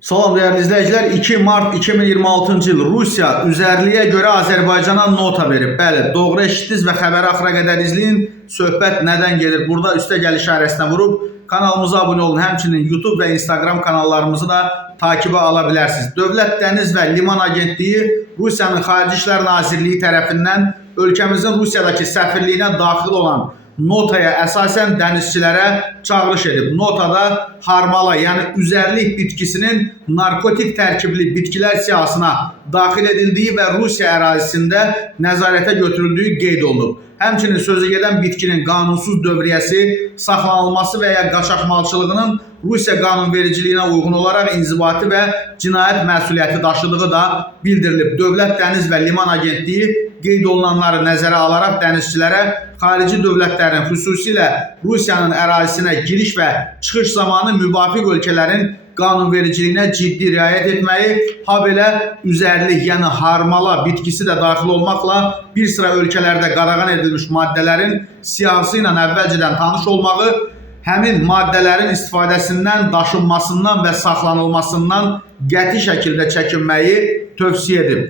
Salam değerli izleyiciler, 2 Mart 2026-cı il Rusiya üzərliyə görə Azərbaycana nota verib. Bəli, doğru eşitdiniz və xəbəri axıra qədər izləyin. Söhbət nədən gedir? Burada üstə gəl işarəsinə vurub kanalımıza abunə olun. Həmçinin YouTube və Instagram kanallarımızı da takibə ala bilərsiniz. Dövlət Dəniz və Liman Agentliyi Rusiyanın Xarici İşlər Nazirliyi tərəfindən ölkəmizin Rusiyadakı səfirliyinə daxil olan notaya əsasən dənizçilərə çağırış edib. Notada harmala, yəni üzərlik bitkisinin narkotik tərkibli bitkilər siyahısına daxil edildiyi və Rusiya ərazisində nəzarətə götürüldüyü qeyd olunub. Həmçinin sözü gedən bitkinin qanunsuz dövriyyəsi, saxlanılması və ya qaçaqmalçılığının Rusiya qanunvericiliyinə uyğun olaraq inzibati və cinayət məsuliyyəti daşıdığı da bildirilib. Dövlət Dəniz və Liman Agentliyi qeyd olunanları nəzərə alaraq dənizçilərə xarici dövlətlərin, xüsusilə Rusiyanın ərazisinə giriş və çıxış zamanı müvafiq ölkələrin qanunvericiliyinə ciddi riayət etməyi, habelə üzərlik, yəni harmala bitkisi də daxil olmaqla bir sıra ölkələrdə qadağan edilmiş maddələrin siyahısı ilə əvvəlcədən tanış olmağı, həmin maddələrin istifadəsindən, daşınmasından və saxlanılmasından qəti şəkildə çəkinməyi tövsiyə edib.